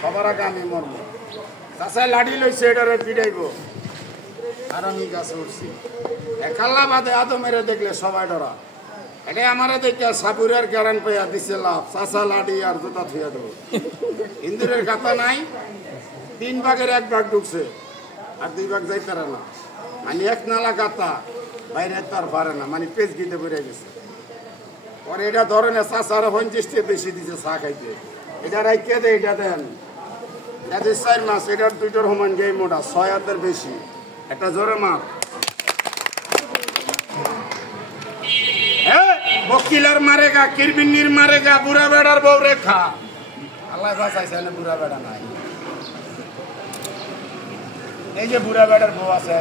সবার আগে আমি মরব। চাষায় লাঠি লইছে এটারে পিটাইব আর আমি গাছে উঠছি। একাল্লা বাদে আদো মেরে দেখলে সবাই ডরা। এটা আমারে দেখে সাপুরের গ্যারান পাইয়া দিছে লাভ। চাষা লাঠি আর জুতা থুয়া দেবো। ইন্দুরের কথা নাই, 3 ভাগের 1 ভাগ ঢুকছে আর 2 ভাগ যাইতে পারে না। মানে 1 নালা গাতা বাইরে তার পারে না, মানে পেজ গিতে বেড়ে গেছে। পরে এটা ধরনের চাষার 50 বেশি দিছে চা খাইতে। এটা রাইকে দে, এটা দেন, এটা 4 মাস, এটার 2টার সমান গেই মোটা 6 হাতের বেশি। একটা জোরে মাপ বকিলার মারেগা, কিরবিন্নির মারেগা, বুড়া বেড়ার বউ রেখা। আল্লাহ বাঁচাইছে না, বুড়া বেড়া নাই। এই যে বুড়া বেড়ার বউ আছে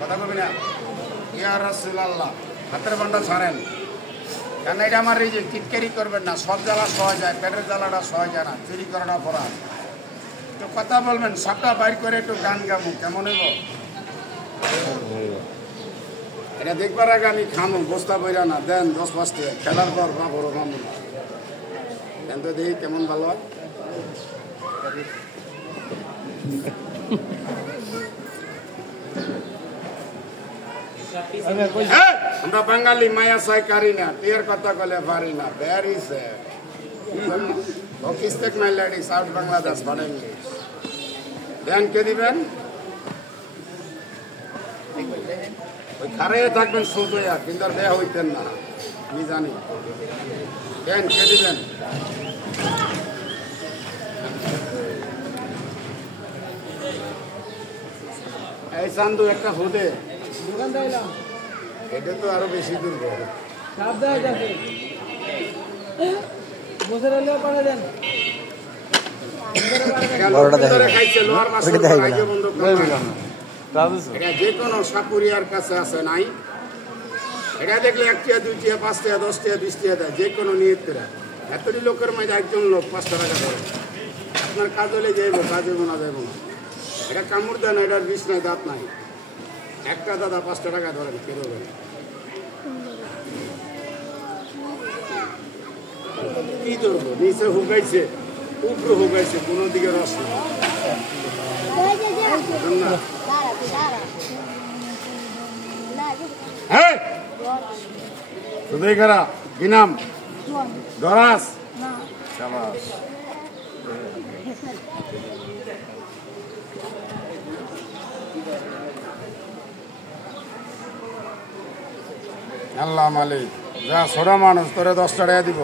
কথা কবি না। ইয়া রাসূলুল্লাহ, হাতের বান্ডা ছাড়েন, কেন এটা আমার এই যে টিটকারি করবেন না। সব জ্বালা সহজ যায়, পেটের জ্বালাটা সহজ যায় না, চুরি করাটা পড়া। একটু কথা বলবেন, সবটা বাইর করে একটু গান গামু, কেমন হইব? এটা দেখবার আগে আমি খামু, বস্তা বইরা না দেন 10-5 টাকা, খেলার পর বা বড় খামু না। দেন তো দেখি কেমন ভালো হয়। আমরা বাঙালি মায়া চাই কারি না, টিয়ার কথা কলে পারি না। Very sad. কিস্তেক my lady, south Bangladesh, not English. দেন কে দিবেন? ওই খারে থাকবেন শুধু, কিন্তু আর দেয়া হইতেন না, আমি জানি। দেন কে দিবেন? এই চান্দু একটা হুদে এটা তো আরো বেশি দুর্বল। যে কোনো সাপুরিয়ার কাছে আছে নাই, এটা দেখলে 1 টাকা 2 টাকা 5 টাকা 10 টাকা 20 টাকা দেয়, যে কোনো নিয়ত করে। এতটি লোকের মধ্যে একজন লোক 5 টাকা দেয়। আপনার কাজ হলে যাইব, কাজ হইব না যাইব না। এটা কামড় দেয় না, এটার বিষ নাই, দাঁত নাই। একটা দাদা 5 টাকা ধরেন, কে দেবেন? কি ধরবো? নিচে হুকাইছে, উপরে হুকাইছে, কোনো দিকে রস না। শুধুই খারা কি নাম? দরাস। শাবাশ। আল্লাহ মালিক, যা ছোট মানুষ, তোরে 10 টাকা দিব।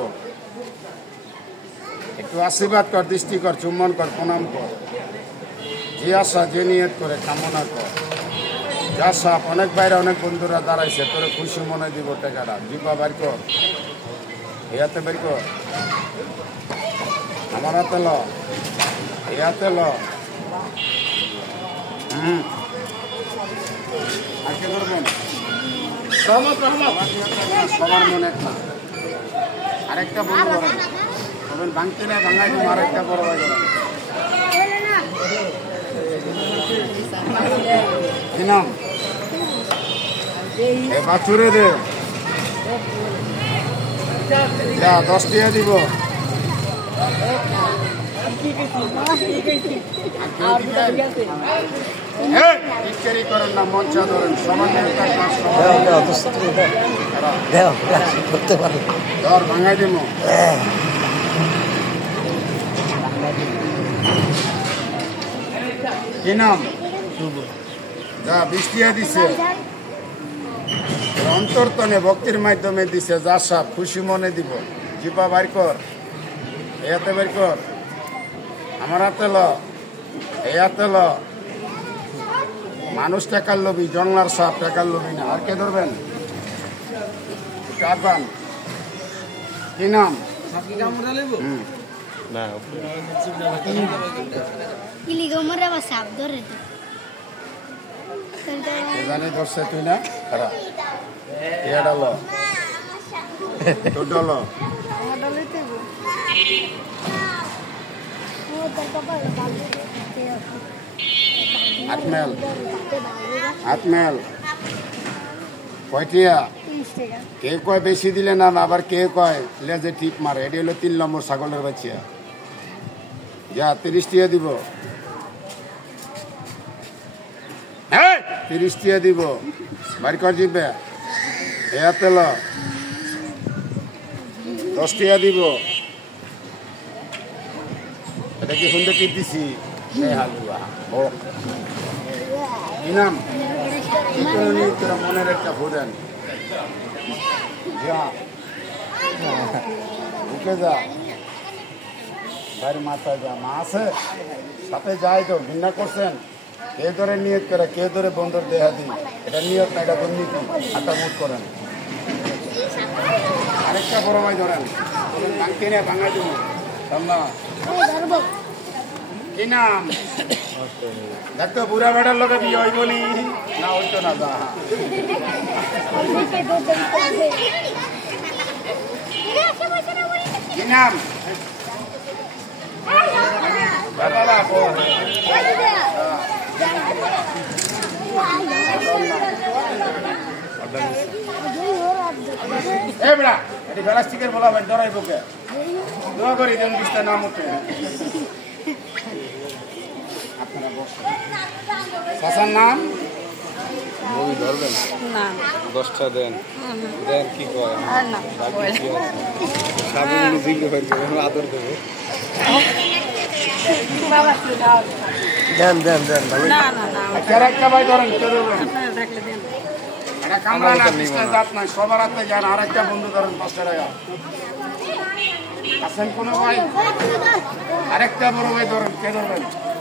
একটু আশীর্বাদ কর, দৃষ্টি কর, চুম্বন কর, প্রণাম কর। যে আশা, যে নিয়ত করে কামনা কর। যা সাপ, অনেক বাইরে অনেক বন্ধুরা দাঁড়াইছে, তোরে খুশি মনে দিব টাকাটা। জিপা বের কর, এই হাতে বের কর, আমার হাতে ল, এই হাতে ল। আর কে করবেন? সবার মনে একটা। আরেকটা বন্ধু করেন, ভাঙতে না ভাঙাই দেবো। আরেকটা বড় ভাই করেন। কি নাম? বাছুরে দে, যা 10 টাকা দিব। করেন না, মঞ্চা ধরেন, সমাজের ধর ভাঙাই দিব। কি নাম? যা 20 টাকা দিছে, অন্তর্তনে ভক্তির মাধ্যমে দিছে। যা সাপ, খুশি মনে দিব। জিপা বাইর কর, এই হাতে বের কর, আমার হাতে ল, এই হাতে ল। মানুষ টাকার লোভী, জংলার সাপ, টাকার লোভী না। আর কে ধরবেন? কারবান। কি নাম? জানি ধরছে তুই না খারাপ এটা লো তোর ডলো আটমেল আটমেল কয়টিয়া কে কয় বেশি দিলে না আবার কে কয় লেজে টিপ মারে এটি হলো 3 নম্বর ছাগলের বাচ্চা যা 30 টিয়া দিব 30 টিয়া দিব বাড়ি কর জিবে এয়ারটেল 10 টিয়া দিব এটা কি সুন্দর টিপ দিছি হালুয়া কি নাম তোরা মনের একটা ভোটেন যা ঢুকে যা বাইরে মাথায় যা মা আছে সাথে যায় তো ভিন্না করছেন কে ধরে নিয়ত করে কে ধরে বন্ধুর দেহা দিই এটা নিয়ত না এটা দুর্নীতি হাতা মুট করেন আরেকটা বড় ভাই ধরেন ভাঙতে না ভাঙাই দেবো কি নাম দেখতো বুড়া বেটার লোকে বিয়ে হইব নি না হইতো না যা কি নাম এ বেড়া এটি প্লাস্টিকের বলা ভাই ডরাই বুকে দোয়া করি যেন বিস্তার নাম উঠে শাসার নাম বই ধরবেন না 10টা দেন দেন কি কয় না সাবুন জিঙ্গ হয়ে যাবে আদর দেবে বাবা দেন দেন দেন না না না ক্যারেক্টা ভাই করেন কে দেবেন আপনারা থাকলে দেন এটা কামরা না বিস্তার দাঁত নাই সবার হাতে যান আরেকটা বন্ধু করেন 5 টাকা আসেন কোন ভাই আরেকটা বড় ভাই ধরেন কে ধরবেন